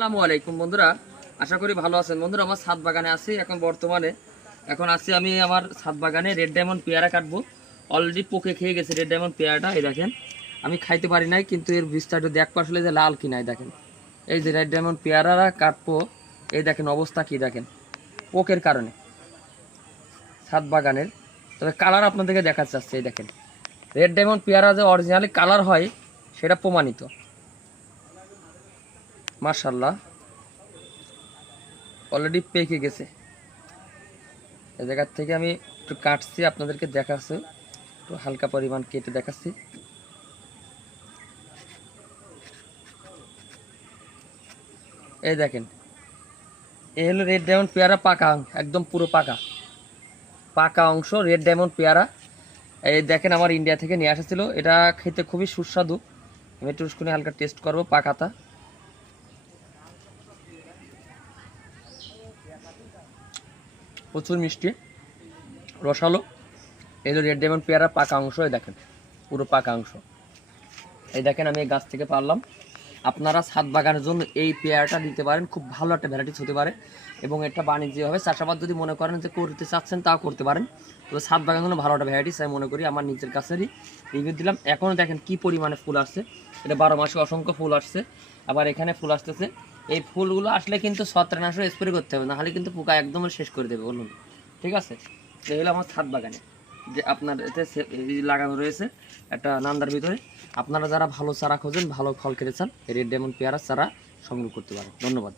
আসসালামু আলাইকুম বন্ধুরা, আশা করি ভালো আছেন। বন্ধুরা, আমার ছাদ বাগানে আছি এখন আছি আমি আমার ছাদ বাগানে রেড ডায়মন্ড পেয়ারা কাটবো। অলরেডি পোকে খেয়ে গেছে রেড ডায়মন্ড পেয়ারাটা। এই দেখেন, আমি খাইতে পারি নাই, কিন্তু এর বীজটা একটু দেখবো আসলে যে লাল কি নাই। দেখেন, এই যে রেড ডায়মন্ড পেয়ারারা কাটবো, এই দেখেন অবস্থা কি দেখেন, পোকের কারণে ছাদ বাগানের। তবে কালার আপনাদেরকে দেখাতে চাচ্ছি। এই দেখেন, রেড ডায়মন্ড পেয়ারা যে অরিজিনালি কালার হয় সেটা প্রমাণিত। মাশাআল্লাহ, অলরেডি পেকে গেছে। এই জায়গার থেকে আমি একটু কাটছি, আপনাদেরকে দেখাচ্ছি, একটু হালকা পরিমাণ কেটে দেখাচ্ছি। এই দেখেন, এই হলো রেড ডায়মন্ড পেয়ারা পাকা, একদম পুরো পাকা পাকা অংশ রেড ডায়মন্ড পেয়ারা। এই দেখেন, আমার ইন্ডিয়া থেকে নিয়ে আসা, এটা খেতে খুবই সুস্বাদু। আমি একটু হালকা টেস্ট করবো পাকাটা। প্রচুর মিষ্টি, রসালো। এই হলো রেড ডায়মন্ড পেয়ারা পাকা অংশ। এই দেখেন, পুরো পাকা অংশ। এই দেখেন, আমি এই গাছ থেকে পারলাম। আপনারা ছাদ বাগানের জন্য এই পেয়ারাটা দিতে পারেন, খুব ভালো একটা ভ্যারাইটিস হতে পারে। এবং এটা বাণিজ্যিকভাবে চাষাবাদ যদি মনে করেন যে করতে চাচ্ছেন, তাও করতে পারেন। তবে ছাদ বাগানের জন্য ভালো একটা ভ্যারাইটিস আমি মনে করি। আমার নিজের কাছেরই রিভিউ দিলাম। এখনও দেখেন কি পরিমাণে ফুল আসছে, এটা 12 মাসে অসংখ্য ফুল আসছে। আবার এখানে ফুল আসতেছে। এই ফুলগুলো আসলে কিন্তু ছত্রাকনাশক স্প্রে করতে হবে, নাহলে কিন্তু পোকা একদম শেষ করে দেবে বলুন। ঠিক আছে, এই হলো আমার ছাদ বাগানে যে আপনার এতে লাগানো রয়েছে একটা নান্দার ভিতরে। আপনারা যারা ভালো চারা খোঁজেন, ভালো ফল খেতে চান, রেড ডায়মন্ড পেয়ারা চারা সংগ্রহ করতে পারেন। ধন্যবাদ।